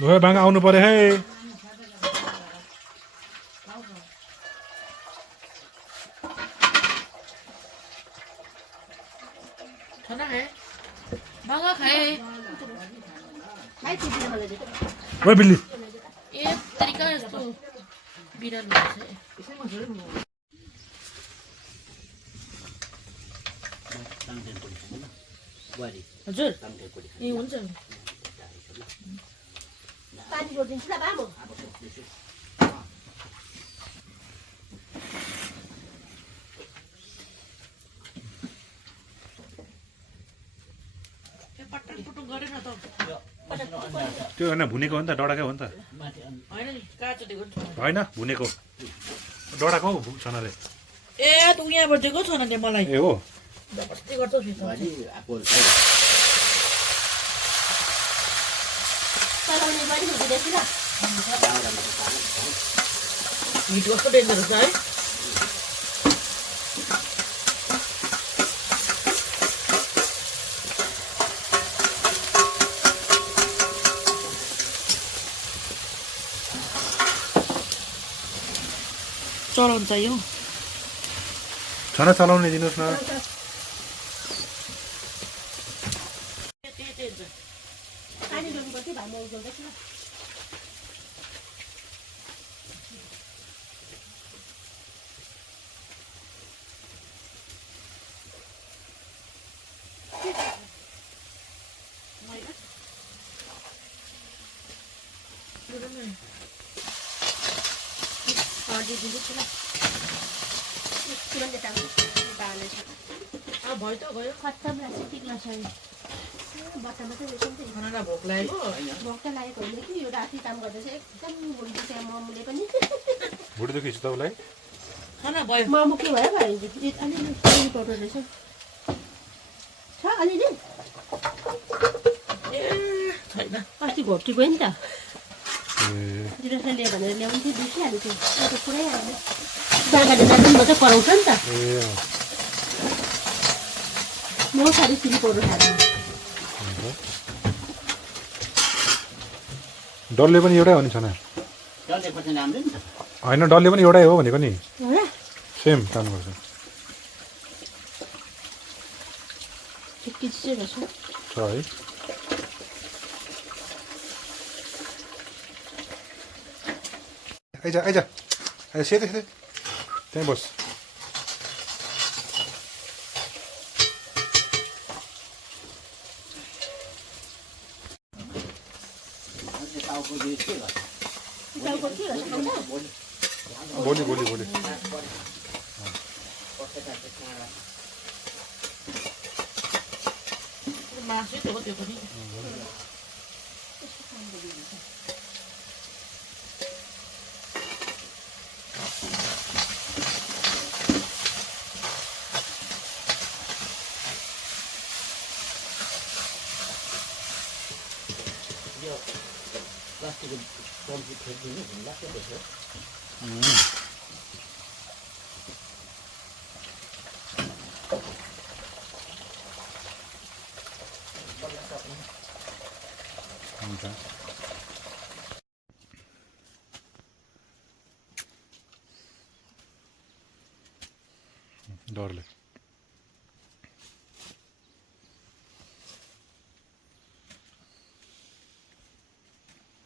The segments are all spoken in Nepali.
ओए बाङ आउनु पर्यो है खाना है बागा खाए ओए बिल्ली ये तरीका है तो बिरालो छ हजुर ए हुन्छ पानी जोडिदिन्छु ल बाबु पटक गरेन त त्यो हैन भुनेको हो नि त डढाकै हो नि त हैन नि काचो दिएको हैन भुनेको डढाको हो छनाले ए त उहाँबाट दिएको छनाले मलाई ए हो जबरजस्ती गर्छ चलाउने पनि हुँदैछ ल मिट कस्तो डेन्जर हुन्छ है चलाउनु चाहियो छना चलाउने दिनुस् न पानी जोड्नुपर्छ भाइ म उजाउँदैछु ल भयो त गयो खत्तम लाग्छ ठिक लाग्छ बच्चामा चाहिँ खाना भोक लागेको भोक त लागेको होइन कि यो राति काम गर्दा चाहिँ एकदम भुँडी दुख्यो मम्मीले पनि भुँडी दुखेछ तपाईँलाई खाना भयो मोमो के भयो अलिअलि पाउडर रहेछ छ अलिअलि ए छैन अस्ति घोप्टी गयो नि त जिरासलाई ल्यायो भनेर ल्याउँथ्यो बिर्सिहाल्यो त्यो त पुरै हाल्यो जाँगाले जाँदा मात्रै कराउँछ नि त म खालि चिली पाउडर खाँदैन डल्ले पनि एउटै हो नि छना होइन डल्ले पनि एउटै हो भनेको नि सेम खानुपर्छ एक केजी चाहिँ रहेछ छ है आइज आइज आइज सेतै सेतै त्यहीँ बस भोलि भोलि भोलि मासु त हो त्यो पनि डरले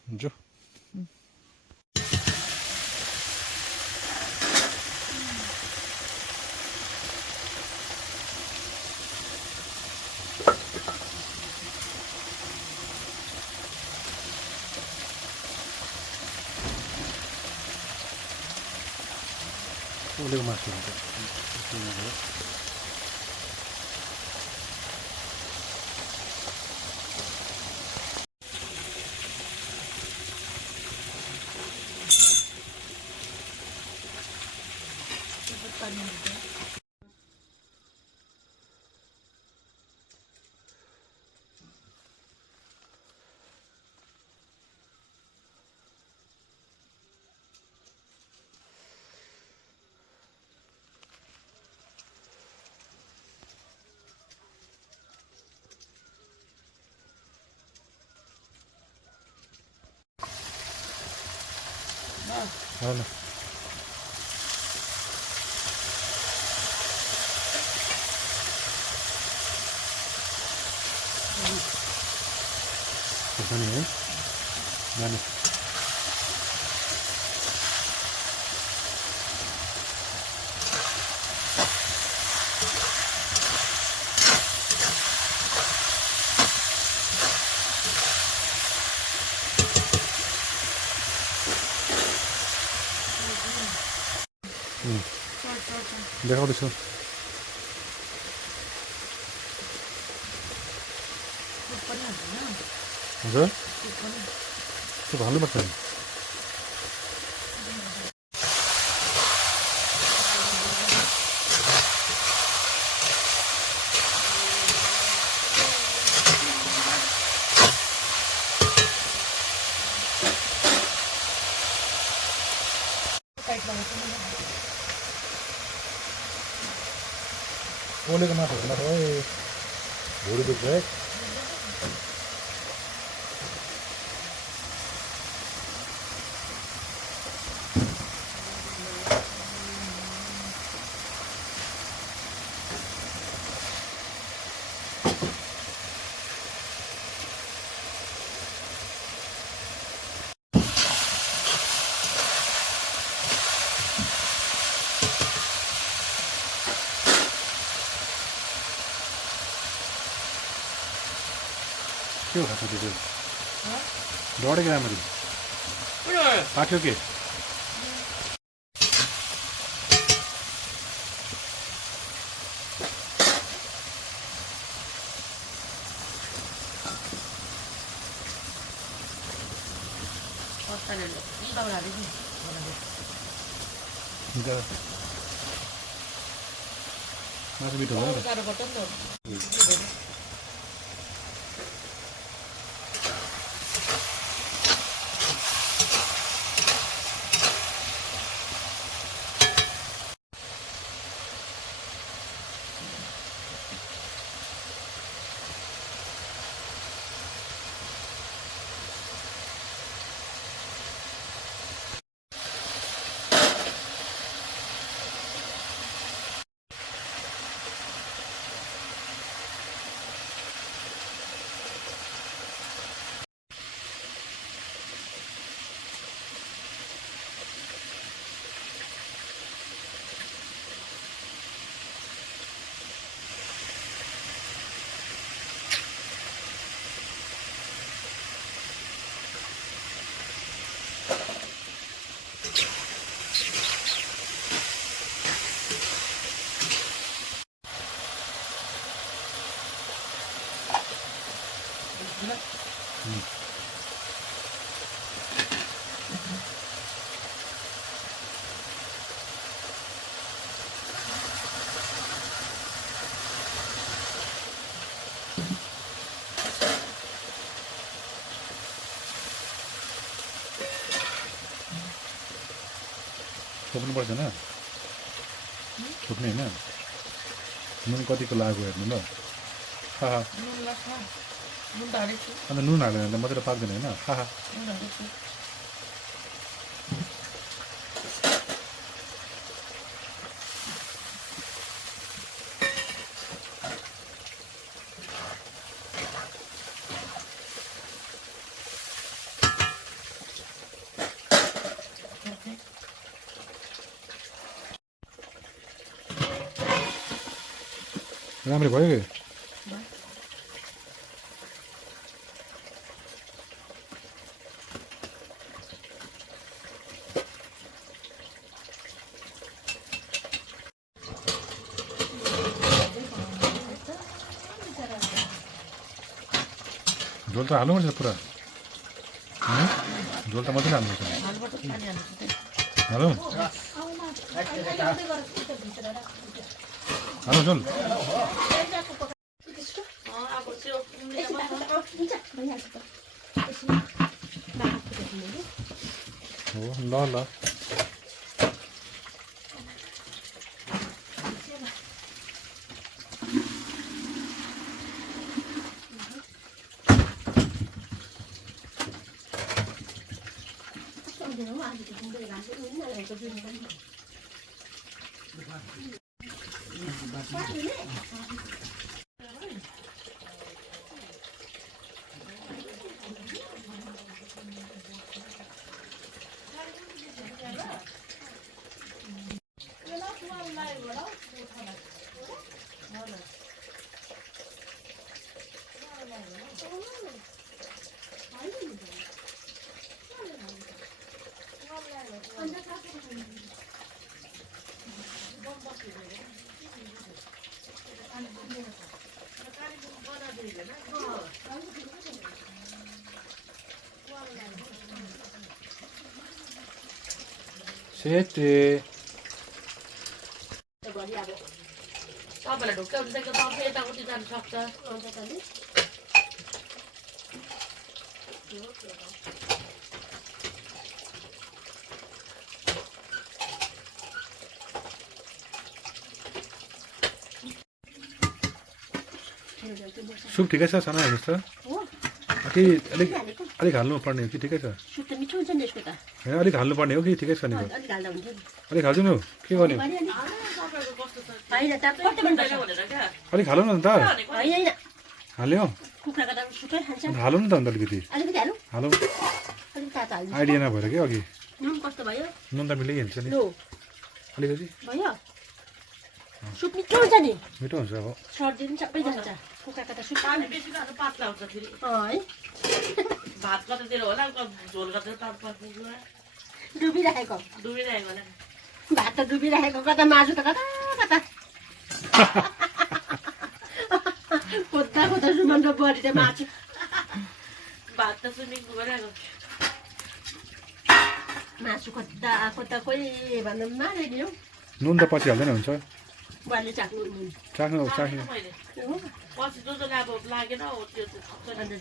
जो ओलेको मासु हुन्छ होइन पनि है जाने देखाउँदैछु हजुर त्यो हाल्नुपर्छ नि ओलेको मासुहरूमा त भुँडी दुख्छ है के हो खास त्यो डढेको राम्ररी पाक्यो के मासु मिठो हो छोप्नु पर्दैन छोप्ने होइन नुन कतिको लाग्यो हेर्नु ल अन्त नुन हाल्यो भने त मात्रै पाक्दैन होइन राम्रै भयो कि झोल त हाल्नुपर्छ पुरा झोल त मात्रै हाल्नुपर्छ हालौँ हालौँ झोल हो ल ल सेते तपाईँलाई ढुक्कै हुन्छ कि तपाईँ यताउति जानु सक्छ सुप ठिकै छ सानो हेर्नुहोस् त कि अलिक अलिक हाल्नुपर्ने हो कि ठिकै छ सुप त मिठो हुन्छ नि यसको त होइन अलिक हाल्नुपर्ने हो कि ठिकै छ नि अलिक हाल्दा हुन्छ नि अलिक हाल्दिनु के गर्ने होइन त कति मन पर्छ अलिक हालौँ न त होइन हाल्यो कुखुराको त सुपै खान्छ हालौँ न त अन्त अलिकति अलिकति हालौँ हालौँ अलिक तातो हाल्नु आइडिया नभएर के अघि नुन कस्तो भयो नुन त मिलाइहाल्छ नि लो अलिकति भयो सुप मिठो हुन्छ नि मिठो हुन्छ हो सर्दी पनि सबै जान्छ कुखुराको त सुप पानी बेसी खानु पातला हुन्छ फेरि है भात कतातिर होला झोल कतातिर तातो पाक्ने डुबिराखेको डुबिरहेको होला भात त डुबिराखेको कता मासु त कता कता खोज्दा खोज्दा सुमन र बढी त मासु भात त स्विमिङ गरिरहेको मासु खोज्दा खोज्दा कोही भन्दा मारिदियो नुन त पछि हाल्दैन हुन्छ बुवाले चाख्नु नुन चाख्नु चाख्नु मैले पछि जो जसलाई अब लागेन हो त्यो त सक्छ नि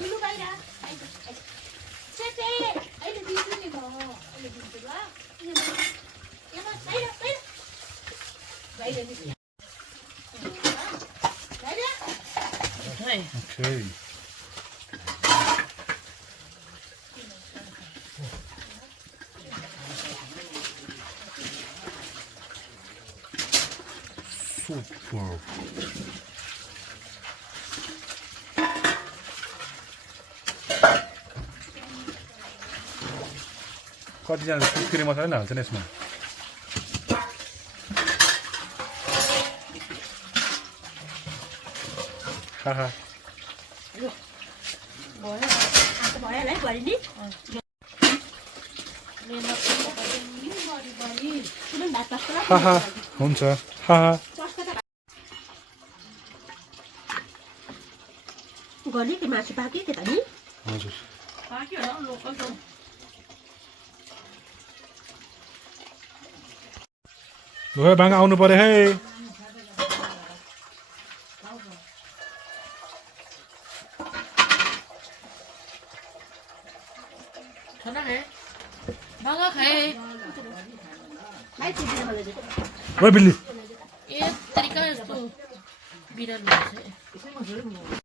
लु बाहिर सेते अहिले दिन्छु नि म अहिले दिन्छु ल यहाँ बाहिर बाहिर बाहिर निस्क बाहिर ओके सुपर कतिजना सुत्केरी मसला नि हाल्छन् यसमा हाहा भयो है नि हाहा हुन्छ हाहा गली कि मासु पाक्यो के त नि हजुर पाक्यो होला लोकल त ल बाङ्गा आउनु पर्यो है खाना खाए बागा खाए ओइ बिल्ली ये तरीका है इसको बिरयानी से